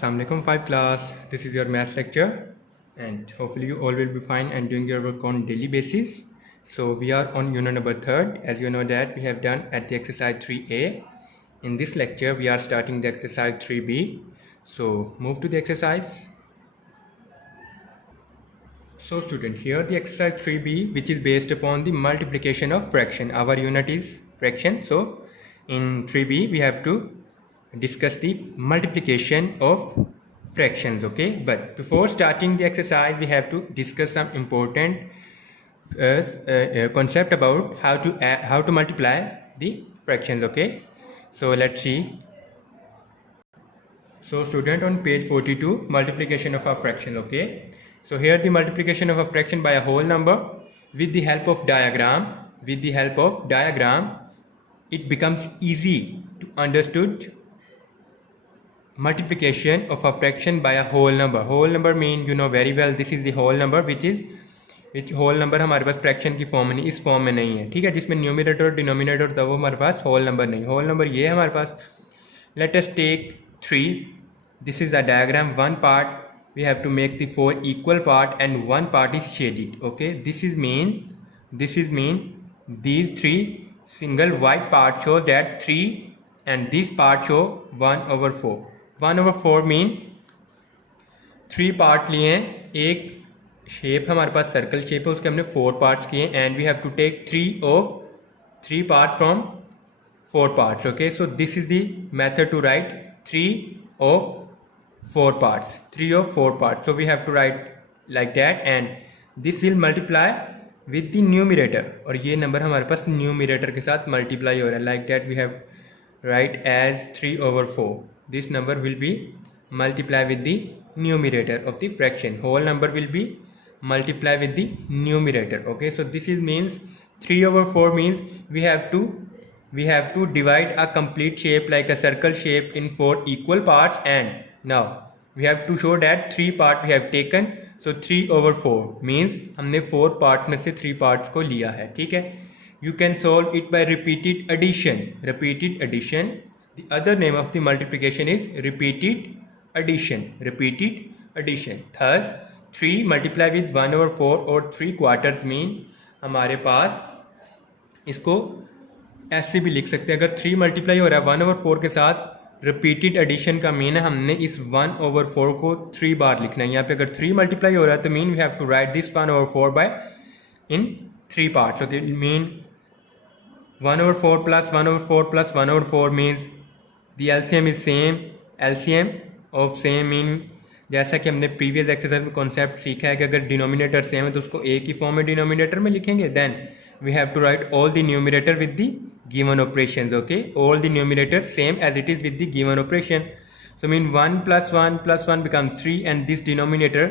Assalamu alaikum 5 class. This is your maths lecture and hopefully you all will be fine and doing your work on daily basis. So we are on unit number 3rd. As you know that we have done at the exercise 3A. In this lecture we are starting the exercise 3B. So move to the exercise. So student, here the exercise 3B, which is based upon the multiplication of fraction. Our unit is fraction. So in 3B we have to discuss the multiplication of fractions. Okay, but before starting the exercise we have to discuss some important concept about how to multiply the fractions. Okay, so let's see. So student, on page 42, multiplication of a fraction. Okay, so here the multiplication of a fraction by a whole number with the help of diagram, it becomes easy to understood. Multiplication of a fraction by a whole number mean you know very well, this is the whole number which whole number हमारे पास fraction की form में नहीं, इस form में नहीं है, ठीक है, जिसमें न्यूमिनेटर और डिनोमिनेटर था वो हमारे पास होल नंबर नहीं, होल नंबर ये है हमारे पास. Let us take 3. This is the diagram. One part we have to make the 4 equal part and one part is shaded. Okay, this is mean these 3 single white part show that 3 and this part show 1/4. 1/4 mean 3 part लिए हैं, एक shape हमारे पास circle shape है उसके हमने 4 parts किए हैं and we have to take 3 part from 4 parts. Okay, so this is the method to write 3 of 4 parts. 3 of 4 parts. So we have to write like that and this will multiply with the numerator. और ये number हमारे पास numerator के साथ multiply हो रहा है. like that we have write as 3/4. This number will be multiply with the numerator of the fraction. Whole number will be multiply with the numerator. Okay, so this is means 3/4 means we have to divide a complete shape like a circle shape in 4 equal parts and now we have to show that 3 part we have taken. So 3/4 means हमने 4 part में से 3 parts को लिया है, ठीक है. You can solve it by repeated addition. The other name of the multiplication is repeated addition. Thus 3 multiply with 1/4 or 3/4 mean हमारे पास इसको ऐसे भी लिख सकते हैं. अगर 3 मल्टीप्लाई हो रहा है 1/4 के साथ, रिपीटेड एडिशन का मीन है हमने इस 1/4 को 3 बार लिखना है. यहाँ पे अगर 3 मल्टीप्लाई हो रहा है तो mean we have to write this 1/4 by in 3 parts. Okay, mean 1/4 plus 1/4 plus 1/4 means the LCM is same. LCM of same mean जैसा कि हमने प्रीवियस एक्सरसाइज में कॉन्सेप्ट सीखा है कि अगर डिनोमिनेटर सेम है तो उसको एक ही फॉर्म में डिनोमिनेटर में लिखेंगे. Then we have to write all the numerator with the given operations. Okay, all the numerator same as it is with the given operation. So mean 1 plus 1 plus 1 becomes 3 and this denominator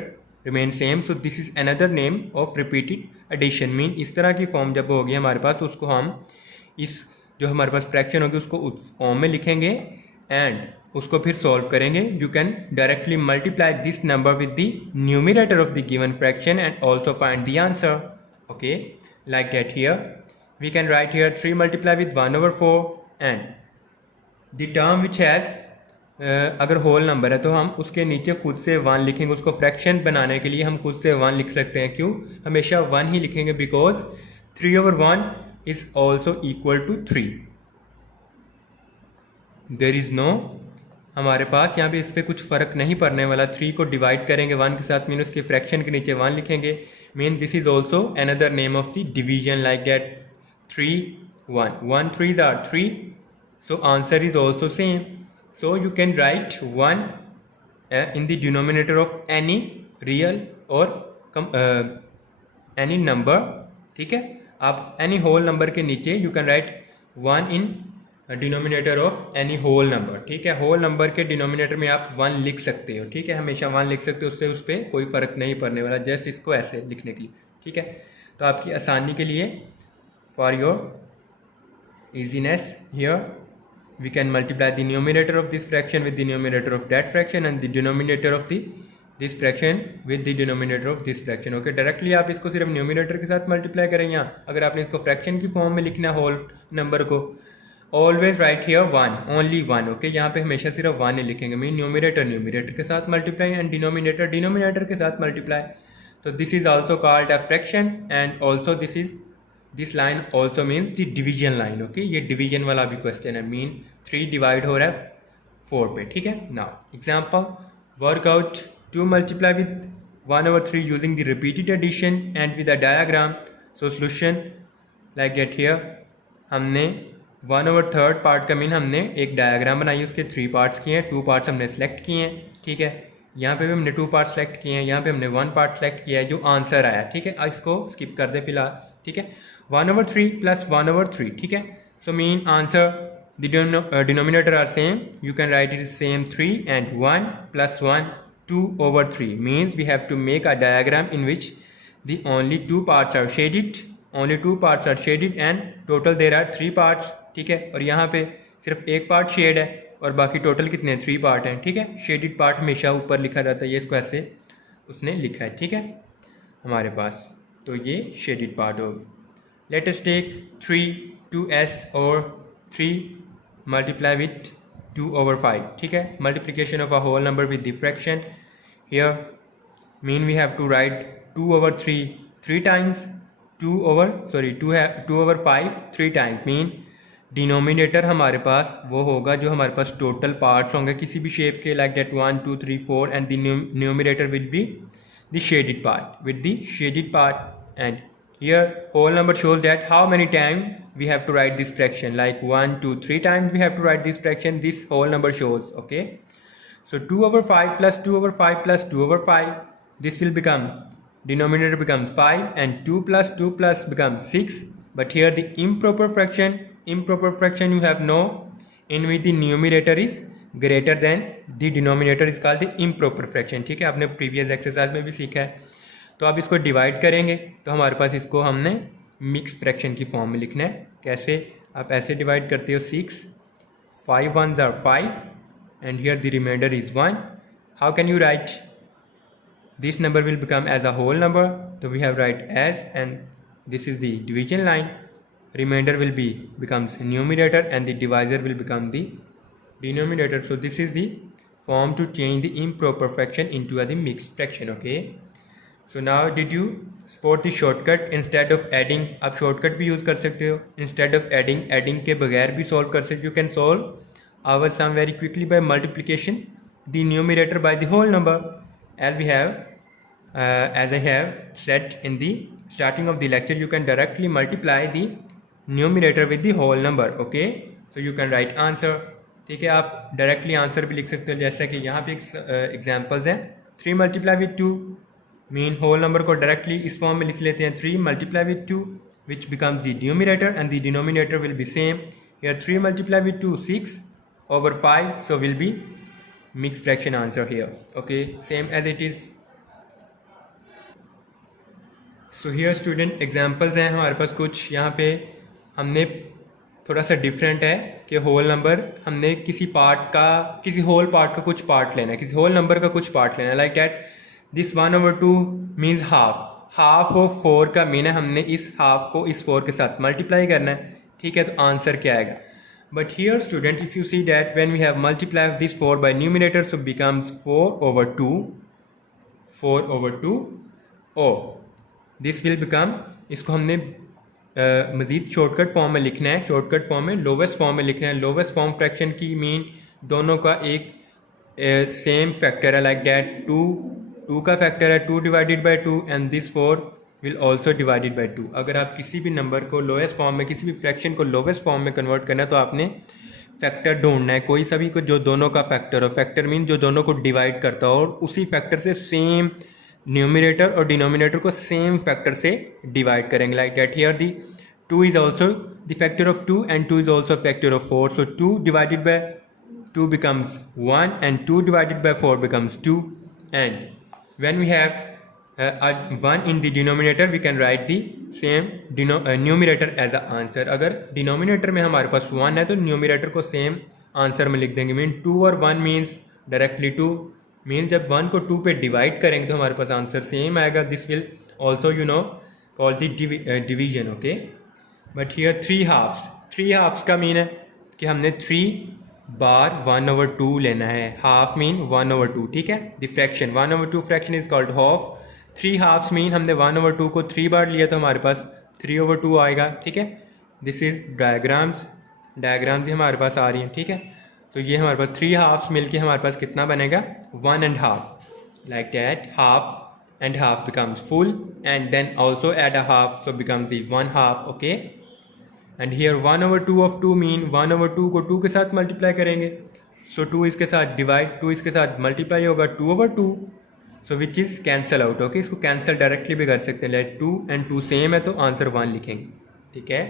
remains same. So this is another name of repeated addition. mean इस तरह की form जब होगी हमारे पास तो उसको हम इस जो हमारे पास फ्रैक्शन होगी उसको उस फॉर्म में लिखेंगे एंड उसको फिर सॉल्व करेंगे. You can directly multiply this number with the numerator of the given fraction and also find the answer. Okay, like that here we can write here 3 multiply with 1/4 and the term which has अगर whole number है तो हम उसके नीचे खुद से 1 लिखेंगे. उसको फ्रैक्शन बनाने के लिए हम खुद से 1 लिख सकते हैं. क्यों हमेशा 1 ही लिखेंगे? Because 3/1 is also equal to 3. There is no हमारे पास यहाँ पे इस पर कुछ फ़र्क नहीं पड़ने वाला. 3 को डिवाइड करेंगे 1 के साथ मीन उसके फ्रैक्शन के नीचे 1 लिखेंगे. Mean this is also another name of the division like that 3 1 1 3s are 3. So answer is also same. So you can write 1 in the denominator of any real और any number. ठीक है, आप any whole number के नीचे you can write 1 in denominator of any whole number. ठीक है, whole number के denominator में आप 1 लिख सकते हो. ठीक है, हमेशा 1 लिख सकते हो, उससे उस पर कोई फ़र्क नहीं पड़ने वाला. जस्ट इसको ऐसे लिखने के लिए. ठीक है, तो आपकी आसानी के लिए for your easiness here we can multiply the numerator of this fraction with the numerator of that fraction and the denominator of this fraction with the denominator of this fraction. Okay, directly आप इसको सिर्फ numerator के साथ multiply करें. यहाँ अगर आपने इसको फ्रैक्शन की फॉर्म में लिखना होल नंबर को always right here one, only one, okay. यहाँ पे हमेशा सिर्फ वन ही लिखेंगे, मीन न्यूमिनेटर न्यूमिनेटर के साथ मल्टीप्लाई एंड डिनोमिनेटर डिनोमिनेटर के साथ मल्टीप्लाई। तो this is also called a fraction and also this line also means the division line, okay. ये डिवीजन वाला भी क्वेश्चन है, मीन 3 डिवाइड हो रहा है 4 पे, ठीक है। Now example, work out 2 multiply with 1/3 using the repeated addition and with a diagram. So solution like that here हमने 1/3 पार्ट का मीन हमने एक डायग्राम बनाई, उसके 3 पार्ट्स किए हैं, 2 पार्ट्स हमने सेलेक्ट किए हैं, ठीक है। यहाँ पे भी हमने 2 पार्ट सेलेक्ट किए हैं, यहाँ पे हमने 1 पार्ट सेलेक्ट किया है जो आंसर आया, ठीक है। इसको स्किप कर दे फिलहाल, ठीक है। 1/3 प्लस 1/3, ठीक है। So mean answer the denominator are same, you can write it same 3 and 1 plus 1 2/3 means we have to make a diagram in which the only 2 parts are shaded, only 2 parts are shaded and total there are 3 parts, ठीक है। और यहाँ पे सिर्फ एक part shade है और बाकी टोटल कितने 3 पार्ट हैं, ठीक है। शेडेड पार्ट हमेशा ऊपर लिखा रहता है, ये इसको ऐसे उसने लिखा है, ठीक है हमारे पास। तो ये शेडेड पार्ट होगा। लेट अस टेक 3 2s और 3 मल्टीप्लाई विथ 2/5, ठीक है। Multiplication of a whole number with the fraction here mean we have to write 2/3 3 times, 2/5 3 times, mean denominator हमारे पास वो होगा जो हमारे पास टोटल पार्ट्स होंगे किसी भी शेप के, like that 1 2 3 4 and the numerator will be the shaded part with the shaded part. And here whole number shows that how many times we have to write this fraction, like 1 2 3 times we have to write this fraction, this whole number shows, okay. So 2/5 plus 2/5 plus 2/5, this will become, denominator becomes 5 and 2 plus 2 plus becomes 6. But here the improper fraction you have no, in which the numerator is greater than the denominator is called the improper fraction, ठीक है। आपने previous exercise में भी सीखा है। तो अब इसको डिवाइड करेंगे तो हमारे पास इसको हमने मिक्स फ्रैक्शन की फॉर्म में लिखना है। कैसे? आप ऐसे डिवाइड करते हो 6 5 1s are 5 and here the remainder is 1. How can you write? This number will become as a whole number, so we have write as, and this is the division line. Remainder will be becomes numerator and the divisor will become the denominator. So this is the form to change the improper fraction into the mixed fraction, okay. So now did you spot the shortcut instead of adding? आप shortcut भी use कर सकते हो, instead of adding के बगैर भी solve कर सकते हो। You can solve our sum very quickly by multiplication the numerator by the whole number, as I have said in the starting of the lecture. You can directly multiply the numerator with the whole number, okay. So you can write answer, ठीक है। आप directly answer भी लिख सकते हो, जैसा कि यहाँ पे examples हैं। 3 multiply with 2 mean whole number को डायरेक्टली इस फॉर्म में लिख लेते हैं, 3 multiply with 2 which becomes the numerator and the denominator will be same. Here 3 multiply with 2 6/5, so will be mix fraction answer here, okay, same as it is. So here student examples हैं हमारे पास कुछ। यहाँ पे हमने थोड़ा सा different है कि होल नंबर हमने किसी होल पार्ट का कुछ पार्ट लेना है, किसी होल नंबर का कुछ पार्ट लेना है, like that this 1/2 means half of 4 का मीन है हमने इस हाफ को इस 4 के साथ मल्टीप्लाई करना है, ठीक है। तो आंसर क्या आएगा? But here student if you see that when we have multiply this 4 by numerator, so becomes 4/2 oh this will become, इसको हमने मज़ीद शॉर्टकट फॉर्म में लिखना है, शॉर्टकट फॉर्म में लोवेस्ट फॉर्म में लिखना है। लोवेस्ट फॉर्म फ्रैक्शन की मीन दोनों का एक सेम फैक्टर है, लाइक डैट 2 का फैक्टर है 2 divided by 2 and this 4 will also divided by 2। अगर आप किसी भी नंबर को लोएस्ट फॉर्म में, किसी भी फ्रैक्शन को लोवेस्ट फॉर्म में कन्वर्ट करना है तो आपने फैक्टर ढूंढना है, कोई सा भी को जो दोनों का फैक्टर हो। फैक्टर मीन जो दोनों को डिवाइड करता हो और उसी फैक्टर से सेम न्यूमिनेटर और डिनोमिनेटर को सेम फैक्टर से डिवाइड करेंगे, like that here the 2 is also the factor of 2 and 2 is also factor of 4, so 2 divided by 2 becomes 1 and 2 divided by 4 becomes 2, and when we have a 1 in the denominator we can write the same numerator as a answer. अगर denominator में हमारे पास 1 है तो numerator को same answer में लिख देंगे। Mean 2 और 1 means directly 2, मीन जब 1 को 2 पे डिवाइड करेंगे तो हमारे पास आंसर सेम आएगा। This will also call the division, okay. But here 3 halves का मीन है कि हमने 3/1/2 लेना है। हाफ मीन 1/2, ठीक है। The fraction 1/2 fraction is called half. 3 halves mean हमने 1/2 को 3 बार लिया तो हमारे पास 3/2 आएगा, ठीक है। दिस इज डायग्राम्स भी हमारे पास आ रही हैं, ठीक है। तो ये हमारे पास 3 हाफ्स मिलके हमारे पास कितना बनेगा 1.5, like that. Half and half becomes full, and then also add a half, so becomes the 1/2, okay। and here 1/2 of 2 mean 1/2 को 2 के साथ मल्टीप्लाई करेंगे, so 2 इसके साथ डिवाइड, 2 इसके साथ मल्टीप्लाई होगा 2/2, so which is cancel out, okay। इसको कैंसिल डायरेक्टली भी कर सकते हैं, लाइक 2 and 2 सेम है तो आंसर 1 लिखेंगे, ठीक है।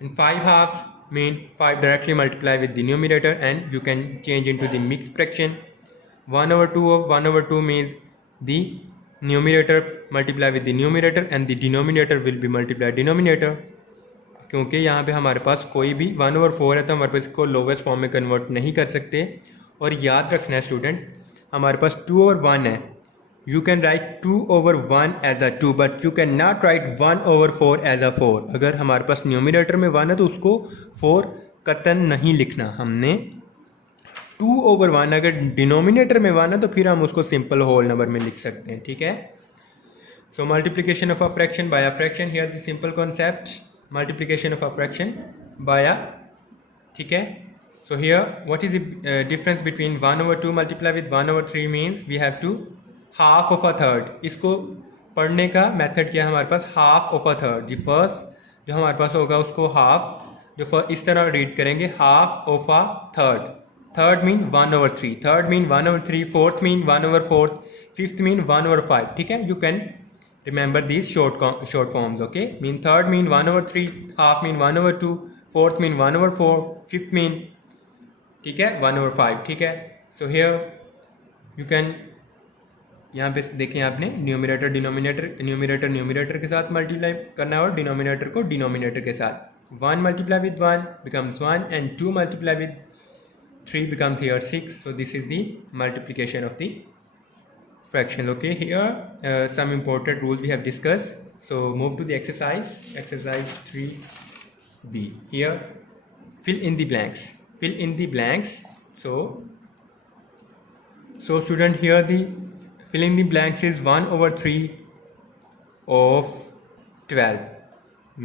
and 5 halves mean 5 directly multiply with the numerator and you can change into the mixed fraction। 1/2 of 1/2 means the numerator multiply with the numerator and the denominator will be multiply denominator, क्योंकि यहाँ पे हमारे पास कोई भी 1/4 है तो हमारे पास इसको लोवेस्ट फॉर्म में कन्वर्ट नहीं कर सकते। और याद रखना है स्टूडेंट, हमारे पास 2/1 है, you can write 2/1 as a 2 but you can not write 1/4 as a 4। अगर हमारे पास न्यूमिनेटर में 1 है तो उसको 4 कतन नहीं लिखना हमने। 2/1 अगर डिनोमिनेटर में 1 है तो फिर हम उसको सिंपल होल नंबर में लिख सकते हैं, ठीक है। So multiplication of a fraction by a fraction, here the simple concept multiplication of a fraction by a, ठीक है। So here what is the difference between 1/2 multiply with 1/3 means we have to half of a third. इसको पढ़ने का method क्या है हमारे पास, half of a third. The first जो हमारे पास होगा उसको हाफ, जो इस तरह रीड करेंगे half of a third. Third mean 1/3, third mean 1/3, fourth mean 1/4, fifth mean 1/5, ठीक है। You can remember these short forms, okay. Mean third mean 1/3, half mean 1/2, fourth mean 1/4, fifth mean, ठीक है, 1/5, ठीक है। सो हियर यू कैन, यहाँ पे देखें आपने न्यूमिनेटर न्यूमिनेटर के साथ मल्टीप्लाई करना है और डिनोमिनेटर को डिनोमिनेटर के साथ। 1 multiply with 1 becomes 1 and 2 multiply with 3 becomes here 6, so this is the multiplication of the fraction, okay। Here some important rules we have discussed, so move to the exercise 3b। here fill in the blanks, so student, here the filling the blanks is 1/3 of 12,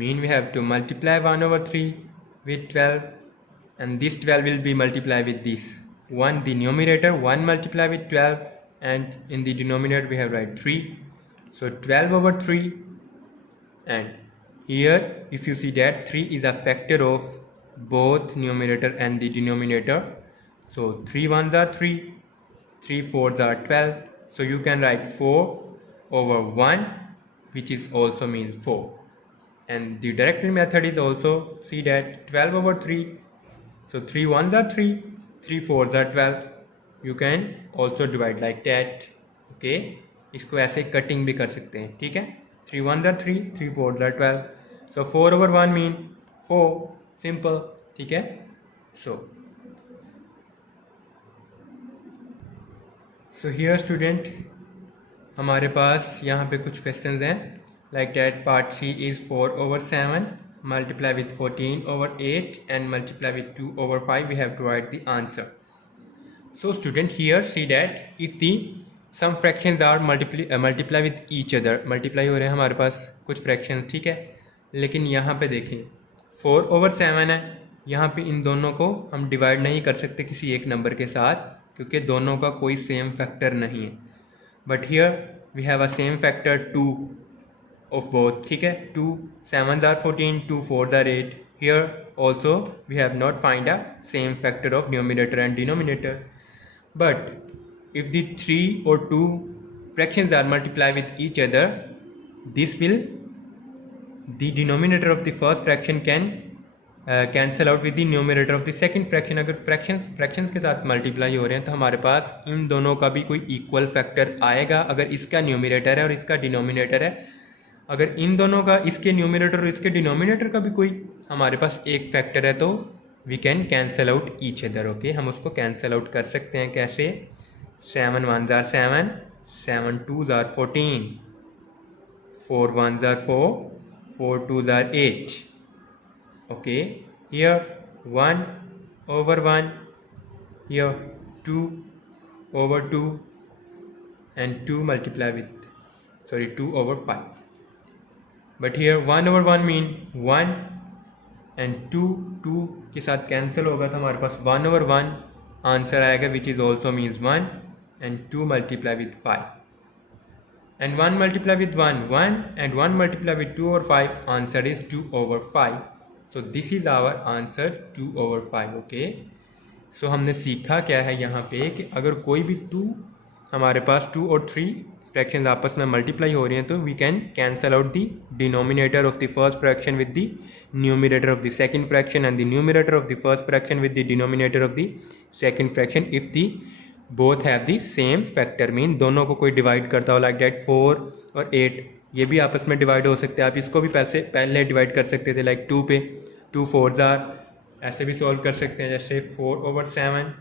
mean we have to multiply 1/3 with 12, and this 12 will be multiplied with this 1, the numerator 1 multiply with 12, and in the denominator we have write 3, so 12/3, and here if you see that 3 is a factor of both numerator and the denominator, so 3 1s are 3, 3 4s are 12, so you can write 4/1, which is also means 4, and the direct method is also see that 12/3, so 3 1s are 3, 3 4s are 12, you can also divide like that, okay। इसको ऐसे cutting भी कर सकते हैं, ठीक है। 3 1s are 3, 3 4s are 12, so 4/1 mean 4, simple, ठीक है। so here student, हमारे पास यहाँ पे कुछ क्वेश्चंस हैं, like that part C is 4/7 multiply with 14/8 and multiply with 2/5, we have to write the answer। so student, here see that if the some fractions are multiply with each other, multiply हो रहे हैं हमारे पास कुछ fractions, ठीक है। लेकिन यहाँ पे देखें 4/7 है, यहाँ पे इन दोनों को हम डिवाइड नहीं कर सकते किसी एक नंबर के साथ, क्योंकि दोनों का कोई सेम फैक्टर नहीं है। But here we have a same factor 2 of both, ठीक है। 2 7s are 14, 2 4s are 8, here also we have not find a same factor of numerator and denominator, but if the 3 or 2 fractions are multiplied with each other, this will, the denominator of the first fraction can cancel out with the numerator of the second fraction। अगर fractions के साथ multiply हो रहे हैं तो हमारे पास इन दोनों का भी कोई इक्वल फैक्टर आएगा, अगर इसका न्यूमिनेटर है और इसका डिनोमिनेटर है। अगर इन दोनों का, इसके न्यूमिनेटर और इसके डिनोमिनेटर का भी कोई हमारे पास एक फैक्टर है तो we can cancel out each other, okay. हम उसको कैंसल आउट कर सकते हैं, कैसे? 7 1s are 7, 7 2s are 14, 4 1s are 4, 4 2s are 8, okay। Here 1 over 1, here 2 over 2, and 2 multiply with 2 over 5. But here 1 over 1 mean 1 and 2 के साथ cancel होगा तो हमारे पास 1 over 1 आंसर आएगा, which is also means 1 and 2 multiply with 5 and 1 multiply with 1 and 1 multiply with 2 over 5, answer is 2 over 5. So this is our answer 2 over 5. okay, so हमने सीखा क्या है यहाँ पे कि अगर कोई भी 2 हमारे पास 2 और 3 फ्रैक्शन आपस में मल्टीप्लाई हो रही हैं तो we can cancel out the denominator of the first fraction with the numerator of the second fraction and the numerator of the first fraction with the denominator of the second fraction if the both have the same factor, mean दोनों को कोई divide करता हो like that 4 और 8 ये भी आपस में डिवाइड हो सकते हैं। आप इसको भी पहले डिवाइड कर सकते थे लाइक 2 पे 2 4s are, ऐसे भी सॉल्व कर सकते हैं जैसे 4 over 7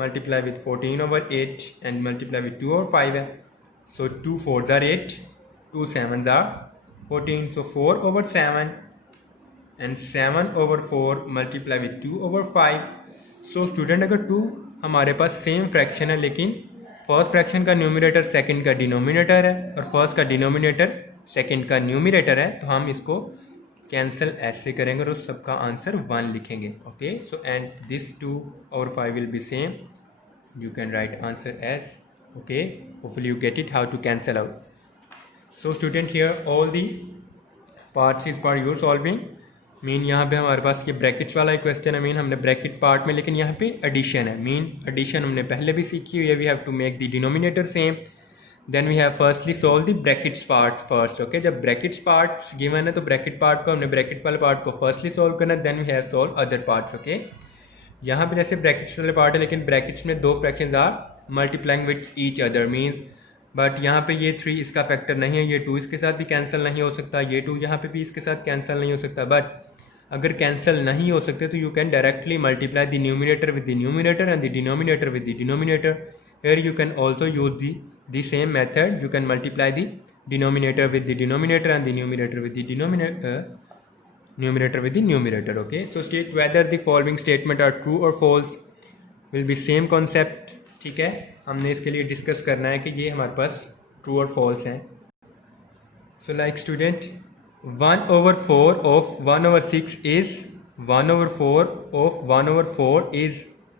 multiply with 14 over 8 and multiply with 2 over 5 है। So 2 4s are 8, 2 7s are 14, so 4 over 7 and 7 over 4 multiply with 2 over 5. So student अगर 2 हमारे पास सेम फ्रैक्शन है लेकिन फर्स्ट फ्रैक्शन का न्यूमिनेटर सेकंड का डिनोमिनेटर है और फर्स्ट का डिनोमिनेटर सेकंड का न्यूमिनेटर है, तो हम इसको कैंसिल ऐसे करेंगे और सबका आंसर 1 लिखेंगे। Okay, so and this 2 over 5 will be same, you can write answer as, okay, hopefully you get it how to cancel out. So student, here all the parts is for your solving, mean यहाँ पे हमारे पास ये brackets वाला question है, mean हमने bracket part में, लेकिन यहाँ पे एडिशन है, मीन एडिशन हमने पहले भी सीखी हुई है। We have to make the denominator same, then we have firstly solve the brackets part first. Okay, जब ब्रैकेट्स पार्ट्स गिवन है तो ब्रैकेट पार्ट को हमने ब्रैकेट वाले पार्ट को फर्स्टली सॉल्व करना है, then we have solve other parts. Okay, यहाँ पे जैसे ब्रैकेट्स वाले पार्ट है लेकिन ब्रैकेट्स में 2 fractions are multiplying with each other, means but यहाँ पे ये 3 इसका फैक्टर नहीं है, ये 2 इसके साथ भी कैंसिल नहीं हो सकता, ये 2 यहाँ पे भी इसके साथ कैंसिल नहीं हो सकता। बट अगर कैंसिल नहीं हो सकते तो you can directly multiply the numerator with the numerator and the denominator with the denominator. Here you can also use the same method, you can multiply the denominator with the denominator and the numerator with the numerator with the numerator. Okay, so state whether the following statement are true or false, will be same concept। ठीक है, हमने इसके लिए discuss करना है कि ये हमारे पास ट्रू और फॉल्स हैं। So like student, 1 over 4 of 1 over 6 is 1 over 4 of 1 over 4 is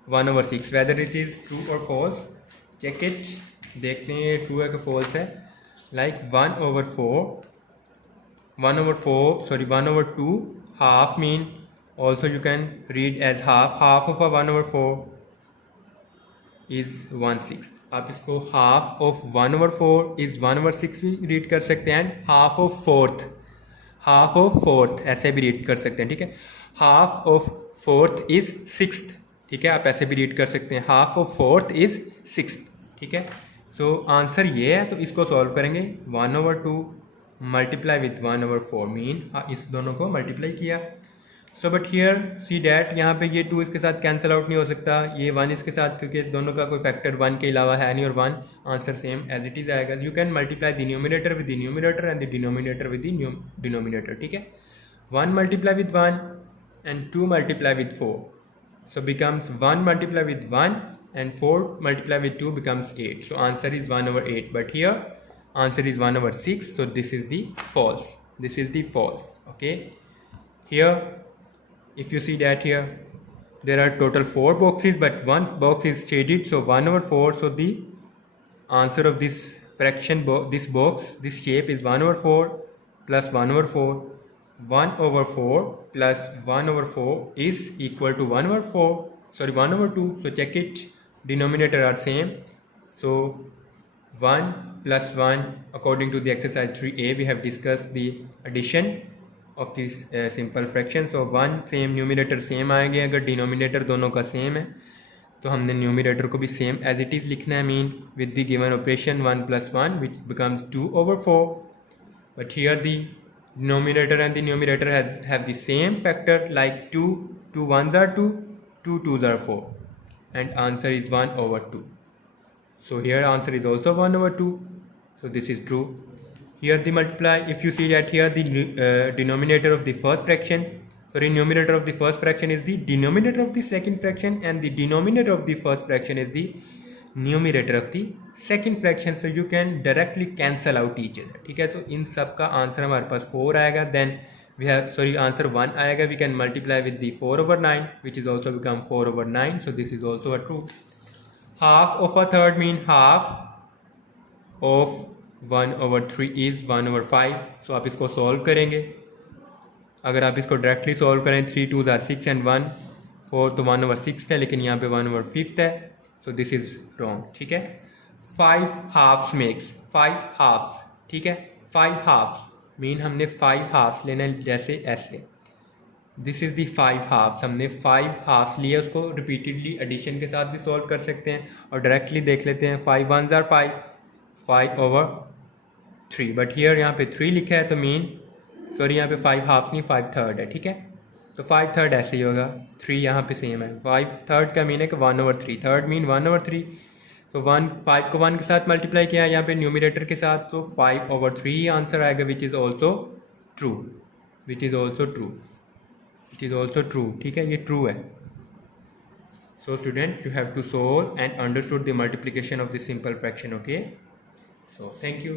1 over 6, whether it is true or false, check it, देखते हैं ये ट्रू है कि फॉल्स है। Like 1 over 2 half, mean also you can read as half of a 1 over 4 is 1/6। आप इसको half of 1 over 4 is 1 over 6 भी read कर सकते हैं, एंड half of fourth ऐसे भी रीड कर सकते हैं। ठीक है, half of fourth is 6th, ठीक है, आप ऐसे भी रीड कर सकते हैं, half of fourth is 6th। ठीक है, सो आंसर ये है, तो इसको सॉल्व करेंगे 1 over 2 multiply with 1 over 4, mean इस दोनों को मल्टीप्लाई किया। So but here see that, यहाँ पे ये 2 इसके साथ कैंसिल आउट नहीं हो सकता, ये 1 इसके साथ, क्योंकि दोनों का कोई फैक्टर 1 के अलावा है नहीं, और 1 answer same as it is आएगा। You can multiply the numerator with the numerator and the denominator with the denominator. ठीक है, 1 मल्टीप्लाई विद 1 एंड 2 multiply with 4, so becomes 1 multiply with 1 and 4 multiply with 2 becomes 8, so answer is 1 over 8, but here answer is 1 over 6, so this is the false। Okay, here if you see that here there are total 4 boxes but 1 box is shaded, so 1 over 4, so the answer of this fraction this shape is 1 over 4 plus 1 over 4, 1 over 4 plus 1 over 4 is equal to 1 over 2, so check it, denominator are same, so 1 plus 1, according to the exercise 3a we have discussed the addition of this simple fraction, so 1 same numerator same आएंगे, अगर denominator दोनों का same है तो हमने numerator को भी same as it is लिखना है, mean with the given operation 1 plus 1 which becomes 2 over 4, but here the denominator and the numerator have the same factor, like 2 1s are 2, 2 2s are 4, and answer is 1 over 2, so here answer is also 1 over 2, so this is true. Here the multiply, if you see that here the denominator of the first fraction, sorry, numerator of the first fraction is the denominator of the second fraction and the denominator of the first fraction is the numerator of the second fraction, so you can directly cancel out each other. ठीक है, so इन सब का answer हमारे पास 4 आएगा. then we have, sorry, answer 1 आएगा. we can multiply with the 4/9 which is also become 4/9, so this is also a true. half of a third mean half of 1/3 is 1/5. so आप इसको solve करेंगे. अगर आप इसको directly solve करें 3 2 are 6 and 1 4 तो 1/6 है, लेकिन यहाँ पे 1/5 है, सो दिस इज रॉन्ग. ठीक है, 5 हाफ्स मेक्स 5 हाफ्स. ठीक है, 5 हाफ्स मीन हमने 5 हाफ्स लेना है, जैसे ऐसे. This is the 5 halves. हमने 5 हाफ्स लिए, उसको रिपीटेडली एडिशन के साथ भी सॉल्व कर सकते हैं और डायरेक्टली देख लेते हैं. 5 1s are 5 5/3, बट हियर यहाँ पे 3 लिखा है, तो मीन सॉरी यहाँ पे 5 हाफ नहीं 5/3 है. ठीक है, तो 5/3 ऐसे ही होगा. 3 यहाँ पे सेम है. 5/3 का मीन है कि 1/3. Third mean 1/3. तो 5 को 1 के साथ मल्टीप्लाई किया यहाँ पे न्यूमिनेटर के साथ, तो 5/3 आंसर आएगा, which is also true. Which is also true. Which is also true. ठीक है, ये ट्रू है. So student, you have to solve and understood the multiplication of the simple fraction. Okay, so thank you.